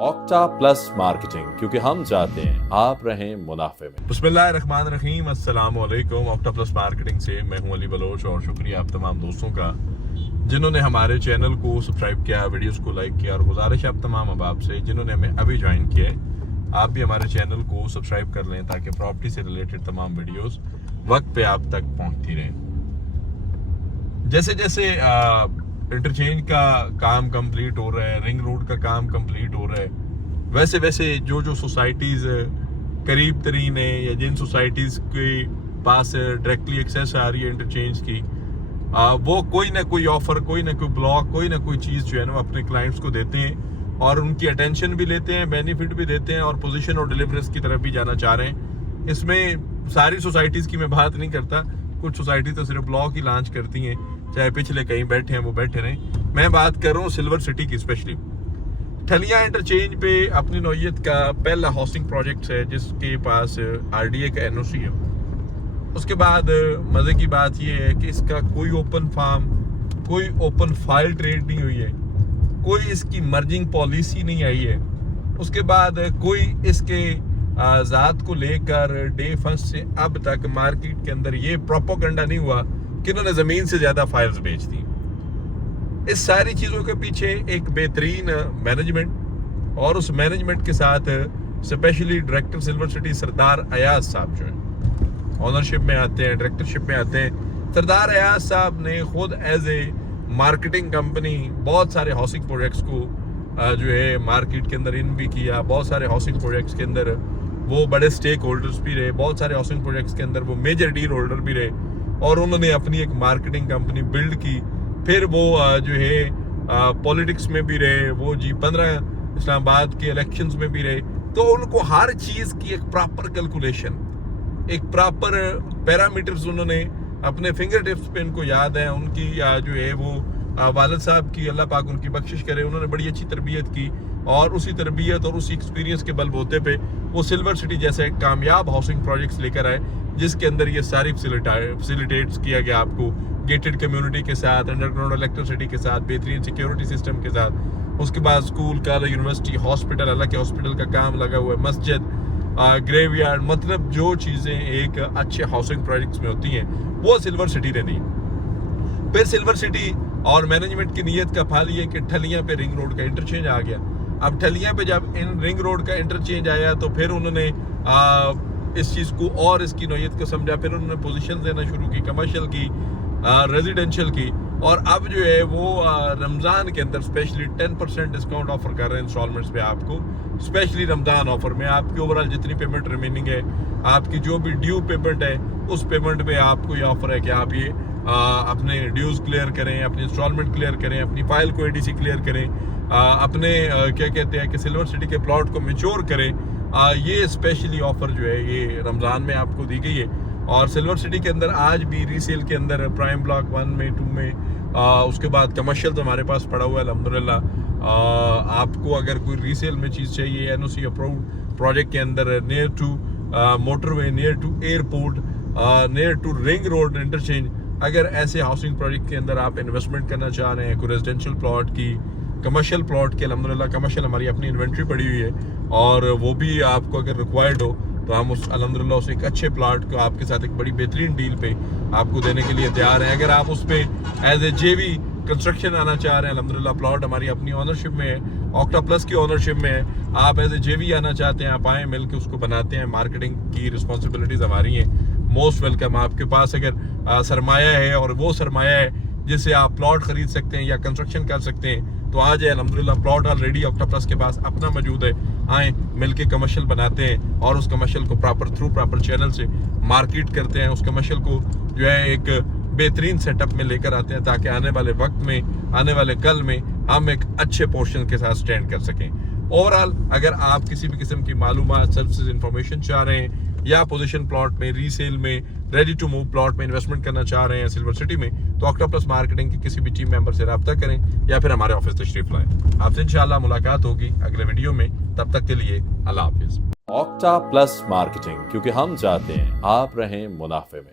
Octa plus marketing, क्योंकि हम चाहते हैं आप रहें मुनाफे में। बिस्मिल्लाहिर्रहमानिर्रहीम, अस्सलाम वालेकुम। ऑक्टा प्लस मार्केटिंग से मैं हूं अली बलोच और शुक्रिया आप तमाम दोस्तों का जिन्होंने हमारे चैनल को सब्सक्राइब किया, वीडियोस को लाइक किया। और गुजारिश आप तमाम अहबाब से जिन्होंने हमें अभी ज्वाइन किया है, आप भी हमारे चैनल को सब्सक्राइब कर लें ताकि प्रॉपर्टी से रिलेटेड तमाम वीडियोस वक्त पे आप तक पहुंचती रहें। जैसे जैसे इंटरचेंज का काम कंप्लीट हो रहा है, रिंग रोड का काम कंप्लीट हो रहा है, वैसे वैसे जो जो सोसाइटीज़ करीब तरीन है या जिन सोसाइटीज़ के पास डायरेक्टली एक्सेस आ रही है इंटरचेंज की, वो कोई ना कोई ऑफ़र, कोई ना कोई ब्लॉक, कोई ना कोई चीज़ जो है ना वो अपने क्लाइंट्स को देते हैं और उनकी अटेंशन भी लेते हैं, बेनिफिट भी देते हैं और पोजीशन और डिलीवरीज की तरफ भी जाना चाह रहे हैं। इसमें सारी सोसाइटीज़ की मैं बात नहीं करता, कुछ सोसाइटी तो सिर्फ ब्लॉक ही लॉन्च करती हैं, चाहे पिछले कहीं बैठे हैं वो बैठे रहें। मैं बात कर रहा हूँ सिल्वर सिटी की। स्पेशली ठलियाँ इंटरचेंज पे अपनी नौयत का पहला हाउसिंग प्रोजेक्ट है जिसके पास आरडीए का एनओसी है। उसके बाद मज़े की बात यह है कि इसका कोई ओपन फार्म, कोई ओपन फाइल ट्रेड नहीं हुई है, कोई इसकी मर्जिंग पॉलिसी नहीं आई है। उसके बाद कोई इसके ज़ात को लेकर डे फर्स्ट से अब तक मार्केट के अंदर ये प्रोपोगंडा नहीं हुआ कि इन्होंने ज़मीन से ज़्यादा फाइल्स बेच दी। इस सारी चीज़ों के पीछे एक बेहतरीन मैनेजमेंट और उस मैनेजमेंट के साथ स्पेशली डायरेक्टर सिल्वर सिटी सरदार अयाज साहब जो हैं ऑनरशिप में आते हैं, डायरेक्टरशिप में आते हैं। सरदार अयाज साहब ने खुद एज ए मार्केटिंग कंपनी बहुत सारे हाउसिंग प्रोजेक्ट्स को जो है मार्केट के अंदर इन भी किया। बहुत सारे हाउसिंग प्रोजेक्ट्स के अंदर वो बड़े स्टेक होल्डर्स भी रहे, बहुत सारे हाउसिंग प्रोजेक्ट्स के अंदर वो मेजर डील होल्डर भी रहे और उन्होंने अपनी एक मार्केटिंग कंपनी बिल्ड की। फिर वो जो है पॉलिटिक्स में भी रहे, वो G15 इस्लामाबाद के इलेक्शंस में भी रहे। तो उनको हर चीज़ की एक प्रॉपर कैलकुलेशन, एक प्रॉपर पैरामीटर्स उन्होंने अपने फिंगर टिप्स पे इनको याद है। उनकी जो है वो वालिद साहब की अल्लाह पाक उनकी बख्शिश करे, उन्होंने बड़ी अच्छी तरबियत की और उसी तरबियत और उसी एक्सपीरियंस के बलबूते पे वो सिल्वर सिटी जैसे कामयाब हाउसिंग प्रोजेक्ट्स लेकर आए जिसके अंदर ये सारी फैसिलिटेट्स किया गया आपको गेटेड कम्युनिटी के साथ, अंडरग्राउंड इलेक्ट्रिसिटी के साथ, बेहतरीन सिक्योरिटी सिस्टम के साथ। उसके बाद स्कूल, कॉलेज, यूनिवर्सिटी, हॉस्पिटल, अल्लाह के हॉस्पिटल का काम लगा हुआ है, मस्जिद, ग्रेवयार्ड, मतलब जो चीज़ें एक अच्छे हाउसिंग प्रोजेक्ट्स में होती हैं वो सिल्वर सिटी ने दी। फिर सिल्वर सिटी और मैनेजमेंट की नीयत का फल ये कि ठलियाँ पे रिंग रोड का इंटरचेंज आ गया। अब ठलियाँ पे जब इन रिंग रोड का इंटरचेंज आया तो फिर उन्होंने इस चीज़ को और इसकी नौयत को समझा। फिर उन्होंने पोजीशन देना शुरू की, कमर्शियल की, रेजिडेंशियल की। और अब जो है वो रमज़ान के अंदर स्पेशली 10% डिस्काउंट ऑफर कर रहे हैं इंस्टॉलमेंट्स पे आपको। स्पेशली रमज़ान ऑफर में आपकी ओवरऑल जितनी पेमेंट रिमेनिंग है, आपकी जो भी ड्यू पेमेंट है, उस पेमेंट पे आपको ये ऑफर है कि आप ये अपने ड्यूज़ क्लियर करें, अपनी इंस्टॉलमेंट क्लियर करें, अपनी फाइल को एडीसी क्लियर करें, अपने क्या कहते हैं कि सिल्वर सिटी के प्लॉट को मैच्योर करें। ये स्पेशली ऑफर जो है ये रमज़ान में आपको दी गई है। और सिल्वर सिटी के अंदर आज भी रीसेल के अंदर प्राइम ब्लॉक 1 में, 2 में, उसके बाद कमर्शियल तो हमारे पास पड़ा हुआ है अल्हम्दुलिल्लाह। आपको अगर कोई रीसेल में चीज़ चाहिए, एनओसी अप्रूव्ड प्रोजेक्ट के अंदर near to motorway, near to airport, near to ring road interchange, अगर ऐसे हाउसिंग प्रोजेक्ट के अंदर आप इन्वेस्टमेंट करना चाह रहे हैं, कोई रेजिडेंशियल प्लॉट की, कमर्शियल प्लॉट के, अल्हम्दुलिल्लाह कमर्शियल हमारी अपनी इन्वेंट्री पड़ी हुई है और वो भी आपको अगर रिक्वायर्ड हो तो हम उस अल्हम्दुलिल्लाह उस एक अच्छे प्लॉट को आपके साथ एक बड़ी बेहतरीन डील पे आपको देने के लिए तैयार हैं। अगर आप उस पर एज ए जेवी कंस्ट्रक्शन आना चाह रहे हैं, अल्हम्दुलिल्लाह प्लॉट हमारी अपनी ऑनरशिप में है, ऑक्टा प्लस की ऑनरशिप में है। आप एज ए जेवी आना चाहते हैं, आप आएँ, मिल के उसको बनाते हैं। मार्केटिंग की रिस्पॉन्सिबिलिटीज़ हमारी हैं, मोस्ट वेलकम। आपके पास अगर सरमाया है और वो सरमाया है जिससे आप प्लॉट खरीद सकते हैं या कंस्ट्रक्शन कर सकते हैं तो आ जाए। अल्हम्दुलिल्लाह प्लॉट ऑलरेडी ऑक्टा प्लस के पास अपना मौजूद है। आएँ, मिलके कमर्शियल बनाते हैं और उस कमर्शियल को प्रॉपर चैनल से मार्केट करते हैं। उस कमर्शियल को जो है एक बेहतरीन सेटअप में लेकर आते हैं ताकि आने वाले वक्त में, आने वाले कल में हम एक अच्छे पोर्शन के साथ स्टैंड कर सकें। ओवरऑल अगर आप किसी भी किस्म की मालूमात, सर्विसेज, इंफॉर्मेशन चाह रहे हैं या पोजीशन प्लॉट में, रीसेल में, रेडी टू मूव प्लॉट में इन्वेस्टमेंट करना चाह रहे हैं सिल्वर सिटी में, तो ऑक्टा प्लस मार्केटिंग के किसी भी टीम मेंबर से रब्ता करें या फिर हमारे ऑफिस तशरीफ लाएं। आपसे इंशाल्लाह मुलाकात होगी अगले वीडियो में। तब तक के लिए अल्लाह हाफिज। ऑक्टा प्लस मार्केटिंग, क्योंकि हम चाहते हैं आप रहें मुनाफे में।